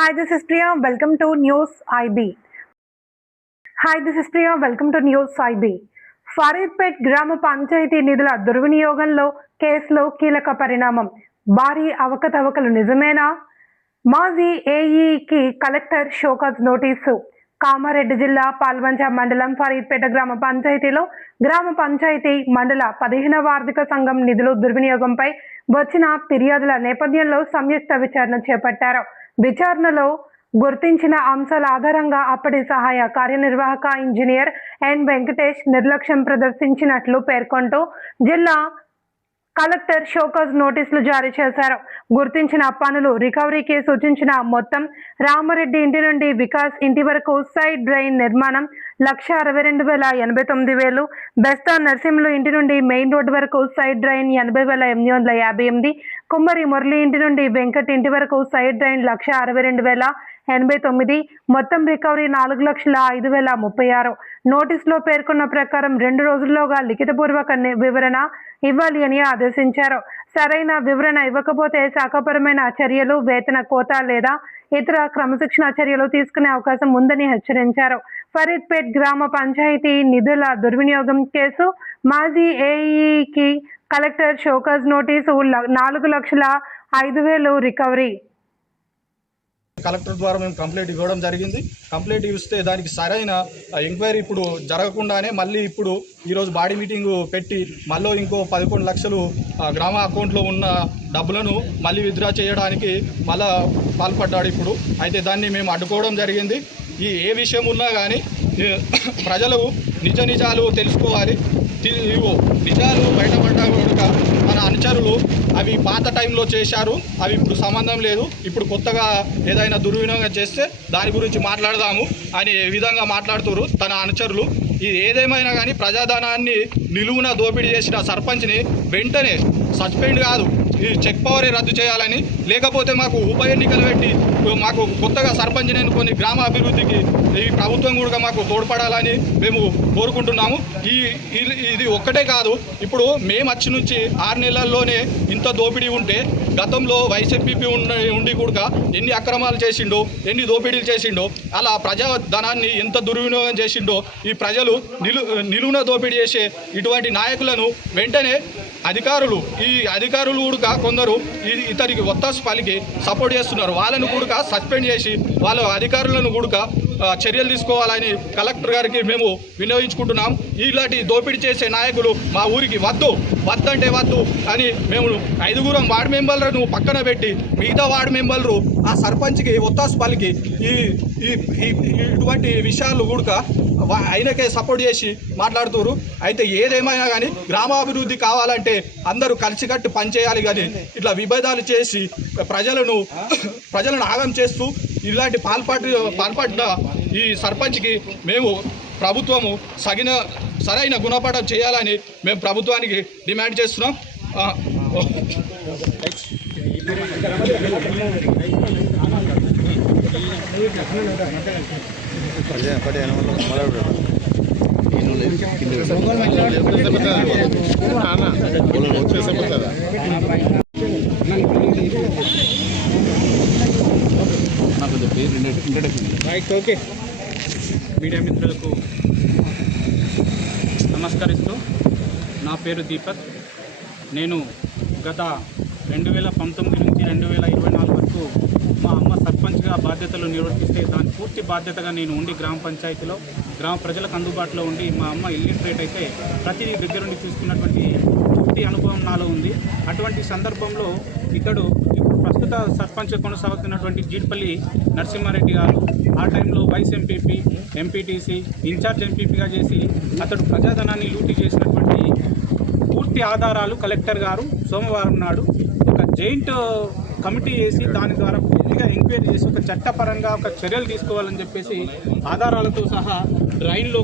Hi, this is Priya. Welcome to News IB. Hi, this is Priya. Welcome to News IB. ఫరీద్పేట్ గ్రామ పంచాయతీ నిధుల దుర్వినియోగంలో కేసులో కీలక పరిణామం. భారీ అవకతవకలు నిజమేనా? మాజీ ఏఈకి కలెక్టర్ షోకాజ్ నోటీసు. కామారెడ్డి జిల్లా పాల్వంచ మండలం ఫరీద్పేట గ్రామ పంచాయతీలో గ్రామ పంచాయతీ మండల 15వ ఆర్థిక సంఘం నిధులు దుర్వినియోగంపై వచ్చిన ఫిర్యాదుల నేపథ్యంలో సంయుక్త విచారణ చేపట్టారు. విచారణలో గుర్తించిన అంశాల ఆధారంగా అప్పటి సహాయ కార్యనిర్వాహక ఇంజనీర్ ఎన్ వెంకటేష్ నిర్లక్ష్యం ప్రదర్శించినట్లు పేర్కొంటూ జిల్లా కలెక్టర్ షోకాజ్ నోటీసులు జారీ చేశారు. గుర్తించిన పనులు రికవరీకి సూచించిన మొత్తం రామారెడ్డి ఇంటి నుండి వికాస్ ఇంటి వరకు సైడ్ డ్రైన్ నిర్మాణం 1,62,89,000, బెస్తా నర్సింహులు ఇంటి నుండి మెయిన్ రోడ్డు వరకు సైడ్ డ్రైన్ 80,858, కుమ్మరి మురళి ఇంటి నుండి వెంకట్ ఇంటి వరకు సైడ్ డ్రైన్ 1,62,089, మొత్తం రికవరీ 4,05,036. నోటీసులో పేర్కొన్న ప్రకారం 2 రోజుల్లోగా లిఖితపూర్వక వివరణ ఇవ్వాలి అని ఆదేశించారు. సరైన వివరణ ఇవ్వకపోతే శాఖపరమైన చర్యలు, వేతన కోత లేదా ఇతర క్రమశిక్షణ చర్యలు తీసుకునే అవకాశం ఉందని హెచ్చరించారు. ఫరీద్పేట్ గ్రామ పంచాయతీ నిధుల దుర్వినియోగం కేసు మాజీ ఏఈకి collector show cause notice 4,05,000 recovery. Collector ద్వారా మేము కంప్లైంట్ ఇవ్వడం జరిగింది. కంప్లైంట్ ఇస్తే దానికి సరైన ఎంక్వైరీ ఇప్పుడు జరగకుండానే మళ్ళీ ఇప్పుడు ఈరోజు బాడీ మీటింగ్ పెట్టి మళ్ళీ ఇంకో 11 లక్షలు గ్రామ అకౌంట్లో ఉన్న డబ్బులను మళ్ళీ విత్డ్రా చేయడానికి మళ్ళీ పాల్పడ్డాడు ఇప్పుడు. అయితే దాన్ని మేము అడ్డుకోవడం జరిగింది. ఏ విషయం ఉన్నా కానీ ప్రజలు నిజాలు తెలుసుకోవాలి. నిజాలు బయటపడ్డా కూడా మన అనుచరులు అవి పాత టైంలో చేశారు, అవి ఇప్పుడు సంబంధం లేదు, ఇప్పుడు కొత్తగా ఏదైనా దుర్వినియోగం చేస్తే దాని గురించి మాట్లాడదాము అనే విధంగా మాట్లాడుతున్నారు తన అనుచరులు. ఇది ఏదేమైనా కానీ ప్రజాధనాన్ని నిలువున దోపిడీ చేసిన సర్పంచ్ని వెంటనే సస్పెండ్ కాదు, ఈ చెక్ పవరే రద్దు చేయాలని, లేకపోతే మాకు ఉప ఎన్నికలు పెట్టి మాకు కొత్తగా సర్పంచ్ని ఎన్నుకొని గ్రామ అభివృద్ధికి ఈ ప్రభుత్వం కూడా మాకు తోడ్పడాలని మేము కోరుకుంటున్నాము. ఇది ఒక్కటే కాదు, ఇప్పుడు మేము వచ్చి నుంచి 6 నెలల్లోనే ఇంత దోపిడీ ఉంటే గతంలో వైఎస్పీ ఉండి కూడా ఎన్ని అక్రమాలు చేసిండో, ఎన్ని దోపిడీలు చేసిండో, అలా ప్రజాధనాన్ని ఎంత దుర్వినియోగం చేసిండో ఈ ప్రజలు నిలువున దోపిడీ చేసే ఇటువంటి నాయకులను వెంటనే ఈ అధికారులు కూడా కొందరు ఇతనికి ఒత్తాసు పలికి సపోర్ట్ చేస్తున్నారు. వాళ్ళను కూడా సస్పెండ్ చేసి వాళ్ళ అధికారులను కూడా చర్యలు తీసుకోవాలని కలెక్టర్ గారికి మేము వినియోగించుకుంటున్నాం. ఇలాంటి దోపిడీ చేసే నాయకులు మా ఊరికి వద్దంటే వద్దు అని మేము 5 వార్డు మెంబర్లను పక్కన పెట్టి మిగతా వార్డు మెంబర్లు ఆ సర్పంచ్కి ఒత్తాసు పలికి ఇటువంటి విషయాలు కూడా ఆయనకే సపోర్ట్ చేసి మాట్లాడుతున్నారు. అయితే ఏదేమైనా కానీ గ్రామాభివృద్ధి కావాలంటే అందరూ కలిసికట్టు పనిచేయాలి, కానీ ఇట్లా విభేదాలు చేసి ప్రజలను ఆగం చేస్తూ ఇలాంటి పాల్పడిన ఈ సర్పంచ్కి మేము ప్రభుత్వము సరైన గుణపాఠం చేయాలని మేము ప్రభుత్వానికి డిమాండ్ చేస్తున్నాం. ఓకే, మీడియా మిత్రులకు నమస్కరిస్తూ, నా పేరు దీపక్. నేను గత 2019 నుంచి 2024 వరకు మా అమ్మ సర్పంచ్గా బాధ్యతలు నిర్వర్తిస్తే దాని పూర్తి బాధ్యతగా నేను ఉండి గ్రామ పంచాయతీలో గ్రామ ప్రజలకు అందుబాటులో ఉండి మా అమ్మ ఇల్లిటరేట్ అయితే ప్రతిదీ దగ్గరుండి చూసుకున్నటువంటి పూర్తి అనుభవం నాలో ఉంది. అటువంటి సందర్భంలో ఇప్పుడు ప్రస్తుత సర్పంచ్ కొనసాగుతున్నటువంటి జీడిపల్లి నరసింహారెడ్డి గారు ఆ టైంలో వైస్ ఎంపీపీ, ఎంపీటీసీ, ఇన్ఛార్జ్ ఎంపీపీగా చేసి అతడు ప్రజాధనాన్ని లూటీ చేసినటువంటి పూర్తి ఆధారాలు కలెక్టర్ గారు సోమవారం నాడు ఒక జాయింట్ కమిటీ వేసి దాని ద్వారా పూర్తిగా ఎంక్వైరీ చేసి ఒక చట్టపరంగా ఒక చర్యలు తీసుకోవాలని చెప్పేసి ఆధారాలతో సహా డ్రైన్లో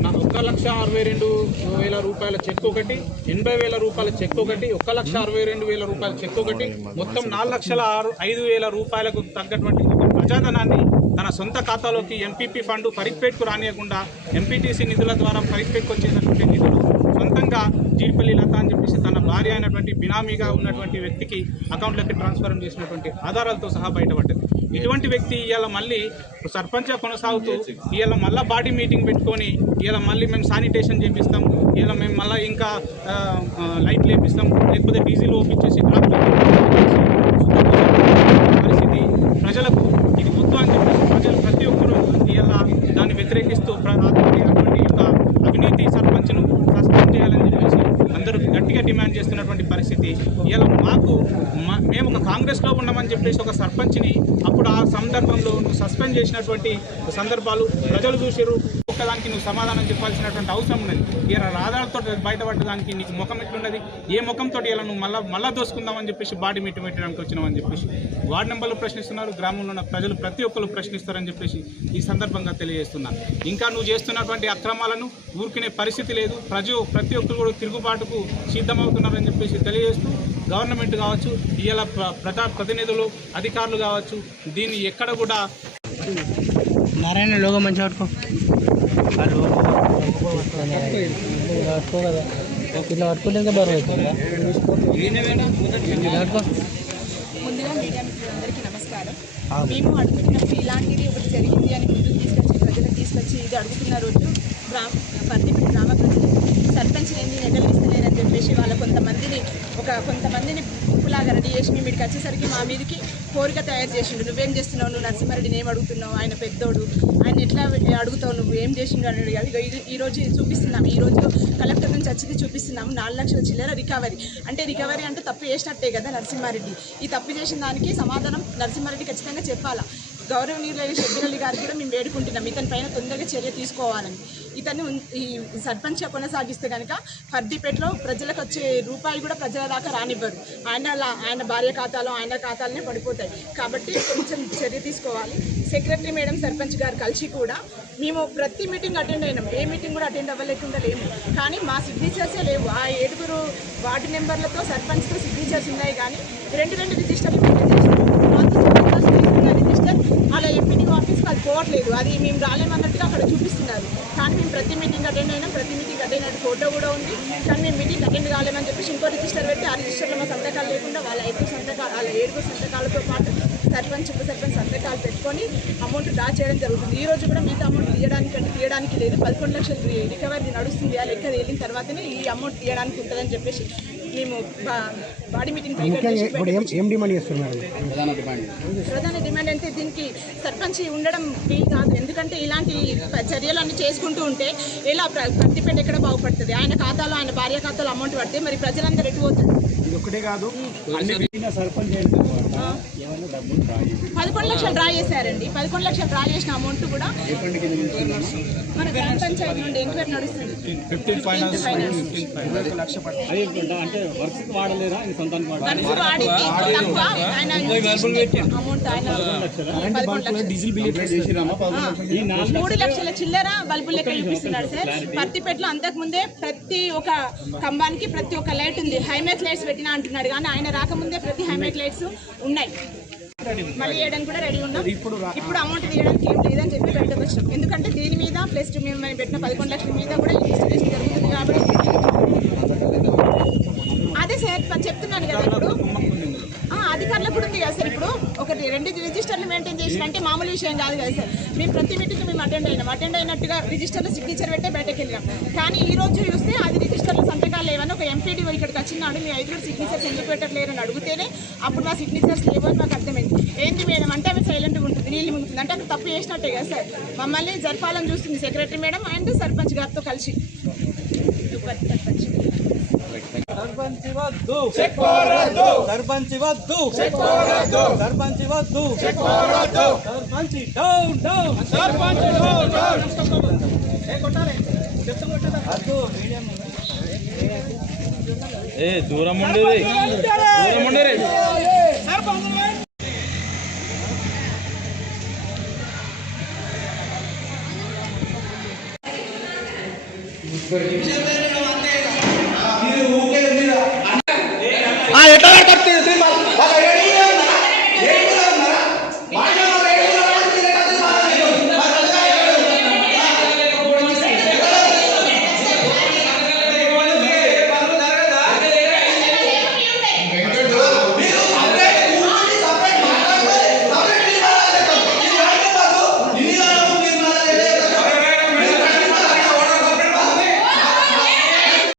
1,62,000 రూపాయల చెక్ ఒకటి, 80,000 రూపాయల చెక్ ఒకటి, 1,62,000 రూపాయల చెక్ ఒకటి, మొత్తం 4,05,000 రూపాయలకు తగ్గటువంటి ప్రజాధనాన్ని తన సొంత ఖాతాలోకి ఎంపీపీ ఫండ్ ఫరీద్పేట్కు రానియకుండా ఎంపీటీసీ నిధుల ద్వారా ఫరీద్పేట్కు వచ్చేటటువంటి నిధులు సొంతంగా జీడిపల్లి లత అని చెప్పేసి తన భార్య అయినటువంటి బినామీగా ఉన్నటువంటి వ్యక్తికి అకౌంట్లోకి ట్రాన్స్ఫర్ చేసినటువంటి ఆధారాలతో సహా బయటపడ్డది. ఇటువంటి వ్యక్తి ఇవాళ మళ్ళీ సర్పంచ్గా కొనసాగుతూ ఇవాళ మళ్ళీ బాడీ మీటింగ్ పెట్టుకొని ఇవాళ మళ్ళీ మేము శానిటేషన్ చేపిస్తాం, ఇవాళ మేము మళ్ళీ ఇంకా లైట్లు వేపిస్తాం, లేకపోతే డీజిల్ ఓపించేసి పరిస్థితి ప్రజలకు ఇది వద్దు అని చెప్పేసి ప్రజలు ప్రతి ఒక్కరూ ఇవాళ దాన్ని వ్యతిరేకిస్తూ అటువంటి యొక్క అవినీతి సర్పంచ్ను సస్పెండ్ చేయాలని చెప్పేసి అందరూ గట్టిగా డిమాండ్ చేస్తున్నటువంటి పరిస్థితి. ఇవాళ మేము ఒక కాంగ్రెస్లో ఉన్నామని చెప్పేసి ఒక సర్పంచ్ని అప్పుడు ఆ సందర్భంలో నువ్వు సస్పెండ్ చేసినటువంటి సందర్భాలు ప్రజలు చూసారు. ఒక్కదానికి నువ్వు సమాధానం చెప్పాల్సినటువంటి అవసరం ఉన్నది. ఇలా ఆధారాలతో బయటపడ్డదానికి నీకు ముఖం ఎట్లున్నది? ఏ ముఖంతో ఇలా నువ్వు మళ్ళా దోసుకుందామని చెప్పేసి బాడీ మీటింగ్ పెట్టడానికి వచ్చినామని చెప్పేసి వార్డు మెంబర్లు ప్రశ్నిస్తున్నారు, గ్రామంలో ఉన్న ప్రజలు ప్రతి ఒక్కరు ప్రశ్నిస్తారని చెప్పేసి ఈ సందర్భంగా తెలియజేస్తున్నాను. ఇంకా నువ్వు చేస్తున్నటువంటి అక్రమాలను ఊరికినే పరిస్థితి లేదు. ప్రతి ఒక్కరు కూడా తిరుగుబాటుకు సిద్ధమవుతున్నారని చెప్పేసి తెలియజేస్తూ గవర్నమెంట్ కావచ్చు, ఇలా ప్రతినిధులు అధికారులు కావచ్చు, దీన్ని ఎక్కడ కూడా నారాయణ లోగో మంచిగా పట్టుకో కదా, ఇట్లా పట్టుకుంటే ఇంకా బరువు అవుతుందా? పట్టుకో. ముందుగా మీడియా మిత్రులందరికీ నమస్కారం. మేము అడుగుతున్నప్పుడు ఇలాంటిది ఒకటి జరిగింది అని ముందుకు తీసుకొచ్చి ప్రజలకు తీసుకొచ్చి ఇది అడుగుతున్న రోజు పర్తిపేట గ్రామ ప్రజలు సర్పంచ్ ఏంది నెలలు ఇస్తలేరని చెప్పేసి వాళ్ళ కొంతమందిని ఉప్పులాగా రెడీ చేసి మేము ఇక్కడికి వచ్చేసరికి మా మీదకి కోరిక తయారు చేసిండు. నువ్వేం చేస్తున్నావు, నువ్వు నరసింహారెడ్డిని ఏం అడుగుతున్నావు, ఆయన పెద్దోడు, ఆయన ఎట్లా అడుగుతావు, నువ్వు ఏం చేసిండు అని అడిగారు. ఈరోజు చూపిస్తున్నాం, ఈరోజు కలెక్టర్ నుంచి వచ్చింది చూపిస్తున్నాము. 4 లక్షల చిల్లర రికవరీ అంటే తప్పు చేసినట్టే కదా నరసింహారెడ్డి. ఈ తప్పు చేసిన దానికి సమాధానం నరసింహారెడ్డి ఖచ్చితంగా చెప్పాలా. గౌరవనీయులైన షెబ్బిరల్లి గారు కూడా మేము వేడుకుంటున్నాం ఇతని పైన తొందరగా చర్య తీసుకోవాలని. ఇతన్ని ఈ సర్పంచ్గా కొనసాగిస్తే కనుక ఫర్దిపేటలో ప్రజలకు వచ్చే రూపాయి కూడా ప్రజల దాకా రానివ్వరు. ఆయన భార్య ఖాతాలో ఆయన ఖాతాలనే పడిపోతాయి. కాబట్టి కొంచెం చర్య తీసుకోవాలి. సెక్రటరీ మేడం సర్పంచ్ గారు కలిసి కూడా మేము ప్రతి మీటింగ్ అటెండ్ అయినాం. ఏ మీటింగ్ కూడా అటెండ్ అవ్వలేకుండా లేము. కానీ మా సిగ్నేచర్సే లేవు. ఆ 7 వార్డు నెంబర్లతో సర్పంచ్తో సిగ్నేచర్స్ ఉన్నాయి, కానీ 2 రిజిస్టర్లు మెయింటైన్ చేసినాం. రిజిస్టర్ అలా ఎంపీడీ ఆఫీస్కి అది పోవట్లేదు. అది మేము రాలేమన్నట్టుగా అక్కడ చూపిస్తున్నారు. కానీ మేము ప్రతి మీటింగ్ అటెండ్ అయినాం. ప్రతి మీటింగ్ అటెండ్ అయిన ఫోటో కూడా ఉంది. కానీ మేము మీటింగ్ అటెండ్ కాలేమని చెప్పేసి ఇంకో రిజిస్టర్ పెట్టి ఆ రిజిస్టర్లో మా సంతకాలు లేకుండా వాళ్ళ 7 సంతకాలతో పాటు సర్పంచ్ ఉప సర్పంచ్ సంతకాలు పెట్టుకొని అమౌంట్ డ్రా చేయడం జరుగుతుంది. ఈ రోజు కూడా మిగతా అమౌంట్ తీయడానికి లేదు. 11 లక్షలు రికవరీ నడుస్తుంది. ఆ లెక్క తేలిన తర్వాతనే ఈ అమౌంట్ తీయడానికి ఉంటుందని చెప్పేసి మేము బాడీ మీటింగ్ ప్రధాన డిమాండ్ అంటే దీనికి సర్పంచ్ ఉండడం కాదు. ఎందుకంటే ఇలాంటి చర్యలన్నీ చేసుకుంటూ ఉంటే ఎలా పర్తిపేట ఎక్కడ బాగుపడుతుంది? ఆయన ఖాతాలో ఆయన భార్య ఖాతాలో అమౌంట్ పడితే మరి ప్రజలందరూ ఎటు పోతారు? ఒకటే కాదు, 11 లక్షలు డ్రా చేశారండి. 11 లక్షలు డ్రా చేసిన అమౌంట్ కూడా మన గ్రామ పంచాయతీ నుండి ఎంక్వైరీ నడుస్తుంది. 15 ఫైనాన్స్ అమౌంట్ ఆయన 3 లక్షల చిల్లర బల్బులు లెక్క చూపిస్తున్నాడు సార్. పర్తిపేటలో అంతకుముందే ప్రతి ఒక్క కంబానికి ప్రతి ఒక్క లైట్ ఉంది. హైమాక్స్ లైట్స్ పెట్టినా అంటున్నాడు, కానీ ఆయన రాకముందే ప్రతి హైమాక్స్ లైట్స్ ఉన్నాయి. మళ్ళీ వేయడానికి కూడా రెడీ ఉన్నాం. ఇప్పుడు అమౌంట్ తీయడానికి ఏం లేదని చెప్పి బయటకు వచ్చినాం. ఎందుకంటే దీని మీద ప్లస్ మేము పెట్టిన 11 లక్షల మీద కూడా ఇన్వెస్టిగేషన్ జరుగుతుంది. కాబట్టి అదే సార్ చెప్తున్నాను కదా, ఇప్పుడు అధికారులకు కూడా ఉంది కదా సార్. ఇప్పుడు 2 రిజిస్టర్లు మెయింటైన్ చేసిన అంటే మామూలు విషయం కాదు కదా సార్. మేము ప్రతి మీటింగ్ మేము అటెండ్ అయినట్టుగా రిజిస్టర్లో సిగ్నేచర్ పెట్టే బయటకు వెళ్ళాం. కానీ ఈ రోజు చూస్తే అది రిజిస్టర్లో సంతకాలు లేవని ఒక ఎంపీడీ ఇక్కడికి వచ్చినాడు. మీ 5 సిగ్నేచర్స్ ఎందుకు పెట్టట్లేరని అడిగితేనే అప్పుడు మా సిగ్నేచర్స్ లేవని మాకు అర్థమైంది. ఏంటి మేడం అంటే అవి సైలెంట్గా ఉంటుంది, నీళ్ళు మిగుతుంది అంటే అక్కడ తప్పు చేసినట్టే కదా సార్. మమ్మల్ని జరపాలని చూస్తుంది సెక్రటరీ మేడం అండ్ సర్పంచ్ గారితో కలిసి. సర్పంచ్ వద్దు, సర్పంచ్ వద్దు, సర్పంచ్ వద్దు, sarpanch down down, sarpanch down down. దూరం ఉండేది. ఎట్లా